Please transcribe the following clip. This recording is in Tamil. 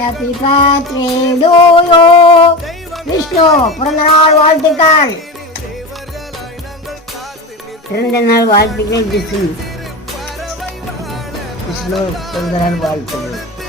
Happy birthday to you. Vishnu பிறந்த நாள் வாழ்த்துக்கள். பிறந்த நாள் வாழ்த்துக்கள் விஷ்ணு. விஷ்ணு பிறந்த நாள் வாழ்த்துக்கள்.